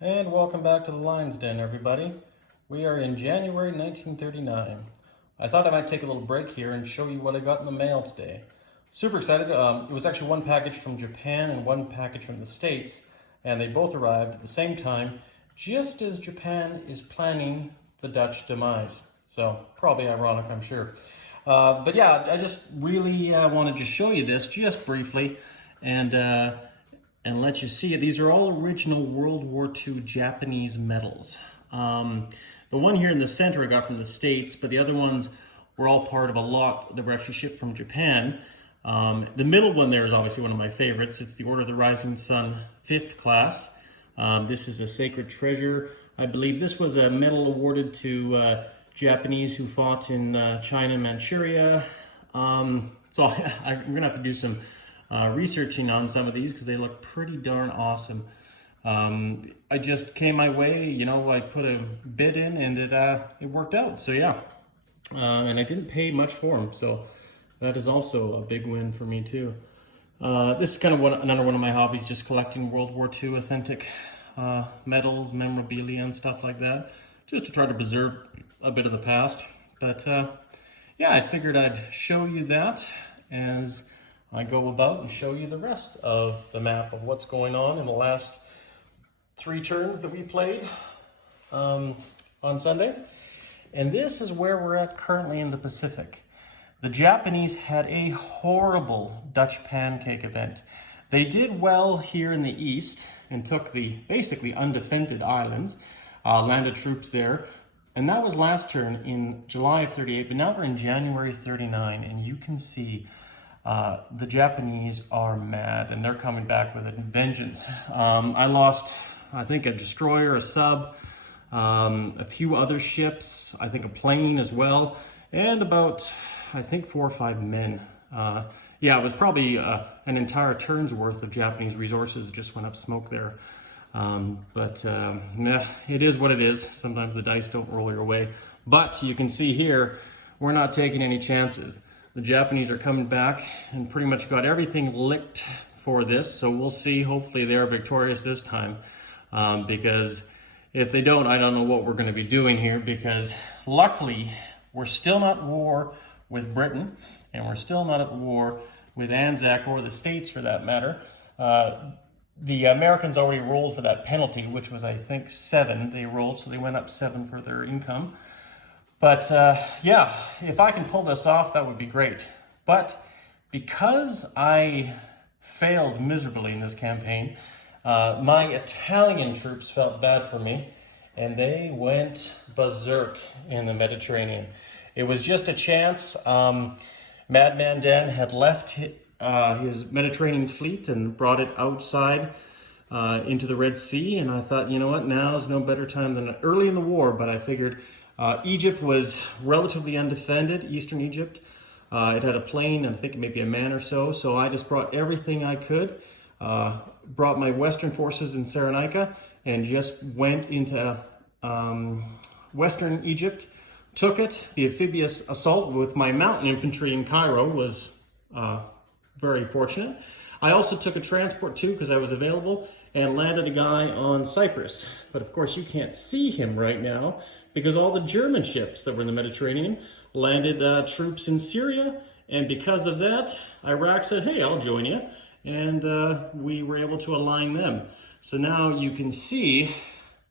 And welcome back to the Lion's Den, everybody. We are in January 1939. I thought I might take a little break here and show you what I got in the mail today. Super excited. It was actually one package from Japan and one package from the States, and they both arrived at the same time, just as Japan is planning the Dutch demise. So, probably ironic, I'm sure. But yeah, I just really wanted to show you this just briefly, and let you see it. These are all original World War II Japanese medals. The one here in the center I got from the States, but the other ones were all part of a lot that were actually shipped from Japan. The middle one there is obviously one of my favorites. It's the Order of the Rising Sun 5th class. This is a sacred treasure. I believe this was a medal awarded to Japanese who fought in China and Manchuria. So I'm going to have to do some researching on some of these because they look pretty darn awesome. I just came my way, you know, I put a bid in and it worked out. So yeah, and I didn't pay much for them. So that is also a big win for me too. This is kind of another one of my hobbies, just collecting World War II authentic medals, memorabilia and stuff like that, just to try to preserve a bit of the past. But yeah, I figured I'd show you that as I go about and show you the rest of the map of what's going on in the last 3 turns that we played on Sunday. And this is where we're at currently in the Pacific. The Japanese had a horrible Dutch pancake event. They did well here in the east and took the basically undefended islands, landed troops there. And that was last turn in July of 38, but now we're in January 39, and you can see the Japanese are mad and they're coming back with a vengeance. I lost, I think, a destroyer, a sub, a few other ships, I think a plane as well, and about, I think, 4 or 5 men. Yeah, it was probably an entire turn's worth of Japanese resources just went up smoke there. But it is what it is. Sometimes the dice don't roll your way. But you can see here, we're not taking any chances. The Japanese are coming back and pretty much got everything licked for this. So we'll see. Hopefully they're victorious this time. Because if they don't, I don't know what we're going to be doing here. Because luckily, we're still not at war with Britain. And we're still not at war with Anzac or the States for that matter. The Americans already rolled for that penalty, which was, I think, 7. They rolled, so they went up 7 for their income. But yeah, if I can pull this off, that would be great. But because I failed miserably in this campaign, my Italian troops felt bad for me, and they went berserk in the Mediterranean. It was just a chance. Madman Dan had left his Mediterranean fleet and brought it outside into the Red Sea, and I thought, you know what, now's no better time than early in the war, but I figured Egypt was relatively undefended, Eastern Egypt. It had a plane and I think maybe a man or so, so I just brought everything I could, brought my Western forces in Cyrenaica, and just went into Western Egypt, took it. The amphibious assault with my mountain infantry in Cairo was very fortunate. I also took a transport too because I was available and landed a guy on Cyprus. But of course you can't see him right now because all the German ships that were in the Mediterranean landed troops in Syria. And because of that, Iraq said, hey, I'll join you. And we were able to align them. So now you can see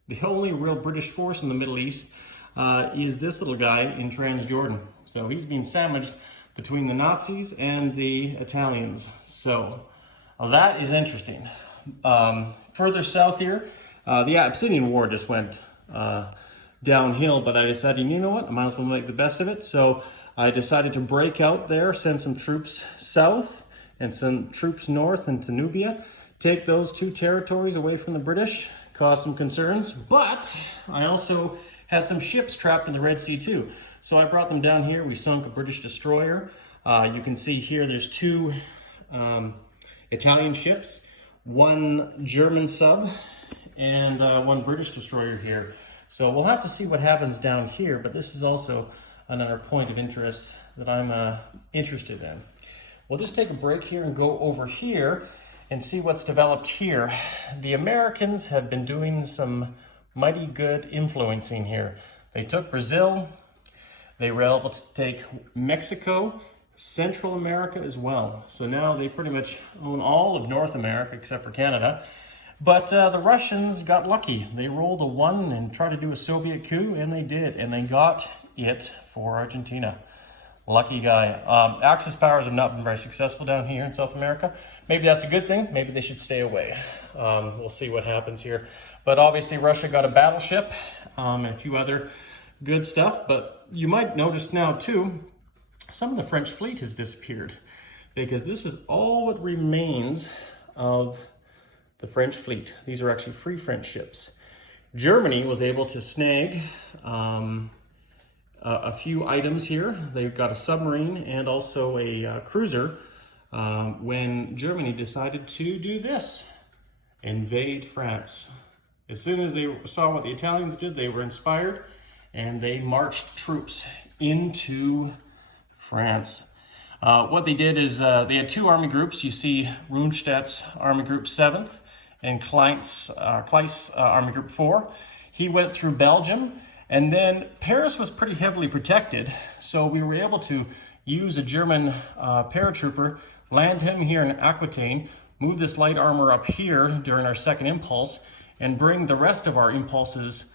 the only real British force in the Middle East is this little guy in Transjordan. So he's being sandwiched between the Nazis and the Italians. So that is interesting. Further south here, the Abyssinian War just went downhill, but I decided, you know what, I might as well make the best of it. So I decided to break out there, send some troops south and some troops north into Nubia, take those 2 territories away from the British, cause some concerns, but I also had some ships trapped in the Red Sea too. So I brought them down here. We sunk a British destroyer. You can see here there's 2 Italian ships, 1 German sub, and 1 British destroyer here. So we'll have to see what happens down here, but this is also another point of interest that I'm interested in. We'll just take a break here and go over here and see what's developed here. The Americans have been doing some mighty good influencing here. They took Brazil, they were able to take Mexico, Central America as well. So now they pretty much own all of North America except for Canada. But the Russians got lucky. They rolled a 1 and tried to do a Soviet coup, and they did, and they got it for Argentina. Lucky guy. Axis powers have not been very successful down here in South America. Maybe that's a good thing. Maybe they should stay away. We'll see what happens here. But obviously Russia got a battleship and a few other good stuff. But you might notice now too, some of the French fleet has disappeared, because this is all what remains of the French fleet. These are actually free French ships. Germany was able to snag a few items here. They've got a submarine and also a cruiser when Germany decided to do this, invade France. As soon as they saw what the Italians did, they were inspired and they marched troops into France. What they did is they had 2 army groups. You see Rundstedt's Army Group 7th and Klein's Army Group 4. He went through Belgium. And then Paris was pretty heavily protected, so we were able to use a German paratrooper, land him here in Aquitaine, move this light armor up here during our second impulse, and bring the rest of our impulses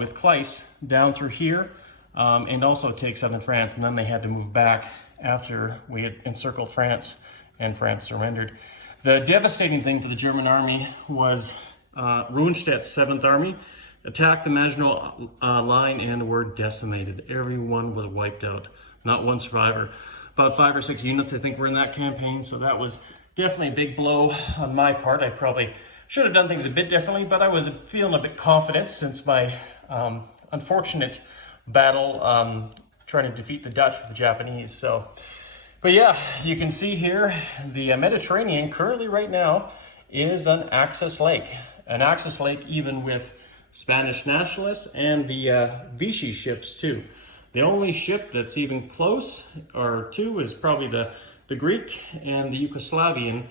with Kleiss down through here, and also take southern France. And then they had to move back after we had encircled France and France surrendered. The devastating thing for the German army was Rundstedt's 7th Army attacked the Maginot line and were decimated. Everyone was wiped out. Not one survivor. About 5 or 6 units, I think, were in that campaign. So that was definitely a big blow on my part. I probably should have done things a bit differently, but I was feeling a bit confident since my unfortunate battle trying to defeat the Dutch with the Japanese. But yeah, you can see here the Mediterranean currently right now is an Axis lake. An Axis lake even with Spanish nationalists and the Vichy ships too. The only ship that's even close or to is probably the Greek and the Yugoslavian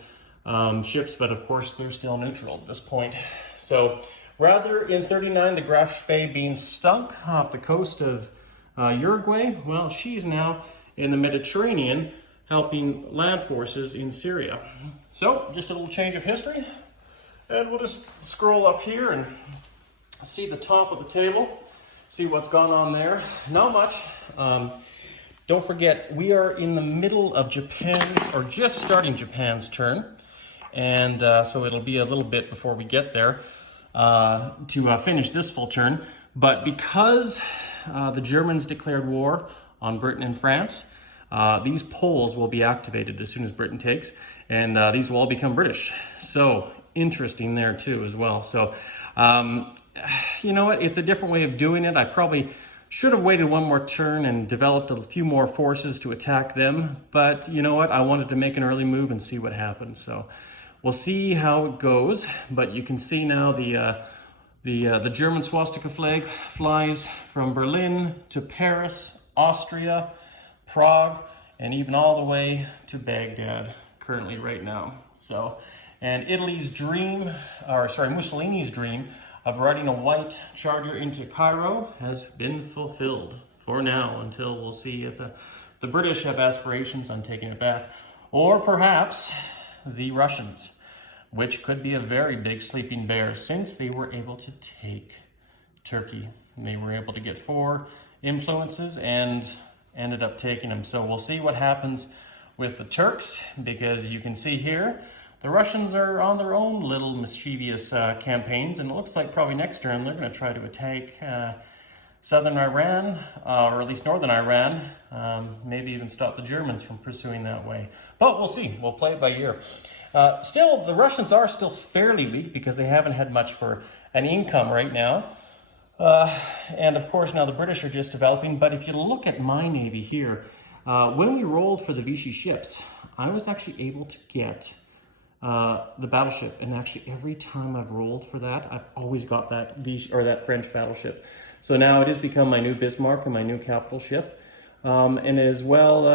ships, but of course they're still neutral at this point. So rather in 39, the Graf Spee being stunk off the coast of Uruguay, well, she's now in the Mediterranean helping land forces in Syria. So just a little change of history, and we'll just scroll up here and see the top of the table, see what's gone on there. Not much. Don't forget, we are in the middle of Japan's, or just starting Japan's turn. And so it'll be a little bit before we get there to finish this full turn. But because the Germans declared war on Britain and France, these poles will be activated as soon as Britain takes, and these will all become British. So interesting there too as well. So you know what, it's a different way of doing it. I probably should have waited one more turn and developed a few more forces to attack them, but you know what, I wanted to make an early move and see what happens. So we'll see how it goes. But you can see now the German swastika flag flies from Berlin to Paris, Austria, Prague, and even all the way to Baghdad currently right now. So, and Italy's dream, or sorry, Mussolini's dream of riding a white charger into Cairo has been fulfilled for now, until we'll see if the British have aspirations on taking it back, or perhaps the Russians, which could be a very big sleeping bear since they were able to take Turkey. They were able to get 4 influences and ended up taking them. So we'll see what happens with the Turks, because you can see here, the Russians are on their own little mischievous campaigns, and it looks like probably next turn they're going to try to attack southern Iran, or at least northern Iran, maybe even stop the Germans from pursuing that way. But we'll see. We'll play it by ear. Still, the Russians are still fairly weak because they haven't had much for an income right now. And of course, now the British are just developing. But if you look at my Navy here, when we rolled for the Vichy ships, I was actually able to get the battleship, and actually every time I've rolled for that, I've always got that that French battleship. So now it has become my new Bismarck and my new capital ship. And as well,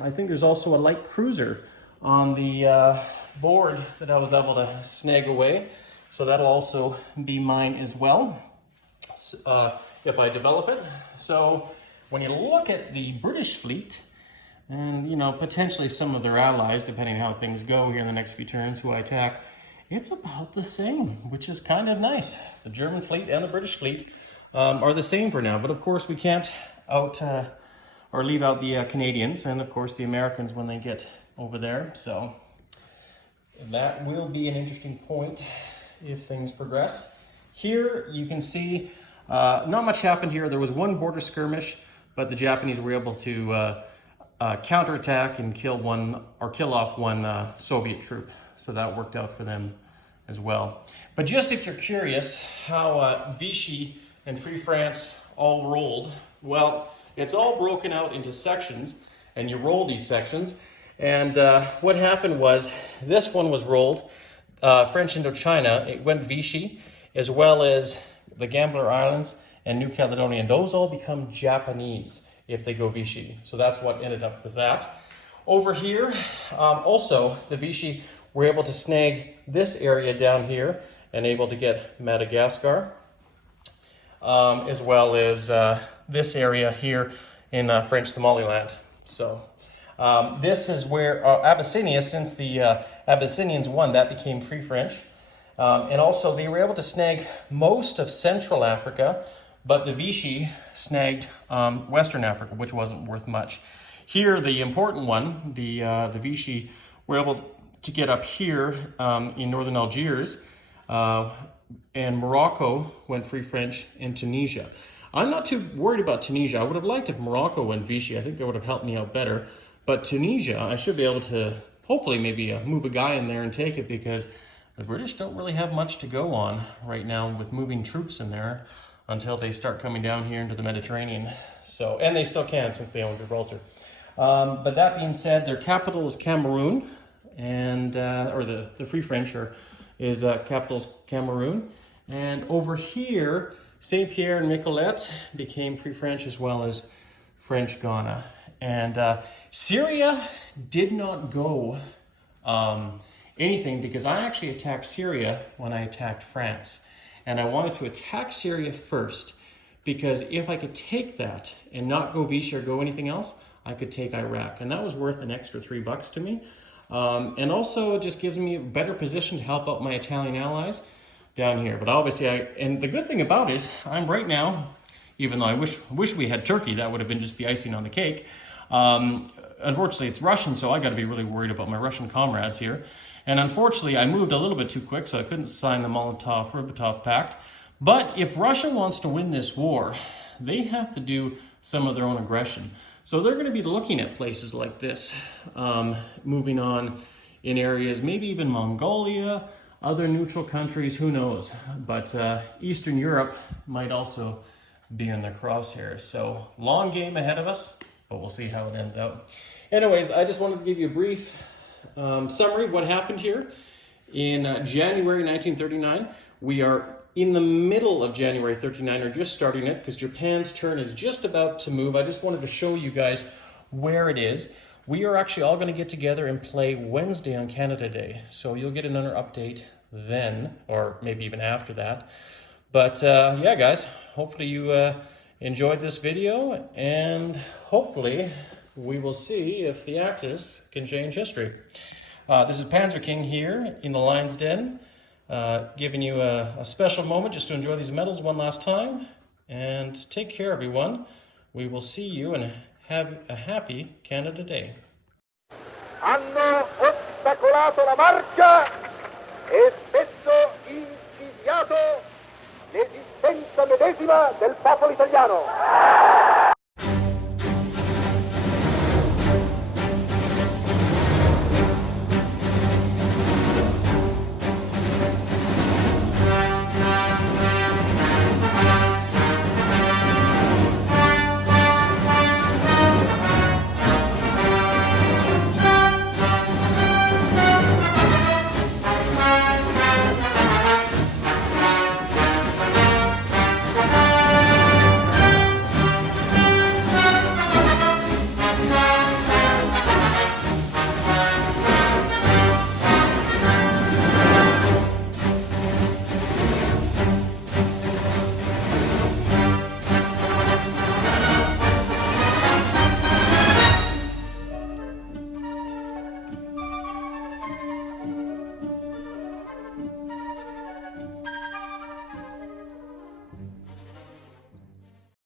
I think there's also a light cruiser on the board that I was able to snag away. So that'll also be mine as well, if I develop it. So when you look at the British fleet, and you know, potentially some of their allies, depending on how things go here in the next few turns, who I attack, it's about the same, which is kind of nice. The German fleet and the British fleet are the same for now, but of course we can't leave out the Canadians and of course the Americans when they get over there. So that will be an interesting point if things progress. Here you can see not much happened here. There was one border skirmish, but the Japanese were able to counterattack and kill off one Soviet troop. So that worked out for them as well. But just if you're curious how Vichy and Free France all rolled, well, it's all broken out into sections, and you roll these sections. And what happened was, this one was rolled, French Indochina, it went Vichy, as well as the Gambler Islands and New Caledonia. And those all become Japanese if they go Vichy. So that's what ended up with that. Over here, also, the Vichy were able to snag this area down here and able to get Madagascar, as well as this area here in French Somaliland. So this is where Abyssinia, since the Abyssinians won, that became Free French. And also they were able to snag most of Central Africa, but the Vichy snagged Western Africa, which wasn't worth much. Here, the important one, the Vichy were able to get up here in northern Algiers, and Morocco went Free French, and Tunisia. I'm not too worried about Tunisia. I would have liked if Morocco went Vichy. I think that would have helped me out better. But Tunisia, I should be able to hopefully maybe move a guy in there and take it, because the British don't really have much to go on right now with moving troops in there until they start coming down here into the Mediterranean. So, and they still can since they own Gibraltar. But that being said, their capital is Cameroon, and or the Free French is capital's Cameroon. And over here, Saint Pierre and Miquelon became Free French, as well as French Ghana. And Syria did not go anything, because I actually attacked Syria when I attacked France. And I wanted to attack Syria first, because if I could take that and not go Vichy or go anything else, I could take Iraq. And that was worth an extra $3 to me. And also it just gives me a better position to help out my Italian allies down here. But obviously, and the good thing about it, I'm right now, even though I wish we had Turkey, that would have been just the icing on the cake. Unfortunately, it's Russian, so I got to be really worried about my Russian comrades here. And unfortunately, I moved a little bit too quick, so I couldn't sign the Molotov-Ribbentrop Pact. But if Russia wants to win this war, they have to do some of their own aggression. So they're going to be looking at places like this, moving on in areas, maybe even Mongolia, other neutral countries, who knows. But Eastern Europe might also be in their crosshairs. So long game ahead of us, but we'll see how it ends out. Anyways, I just wanted to give you a brief summary of what happened here in January 1939. We are in the middle of January 39, or just starting it, because Japan's turn is just about to move. I just wanted to show you guys where it is. We are actually all going to get together and play Wednesday on Canada Day. So you'll get another update then, or maybe even after that. But yeah, guys, hopefully you enjoyed this video, and hopefully we will see if the Axis can change history. This is Panzer King here in the Lion's Den, giving you a special moment just to enjoy these medals one last time. And take care, everyone. We will see you and have a happy Canada Day. Hanno ostacolato la marcia e spesso insidiato l'esistenza medesima del popolo italiano.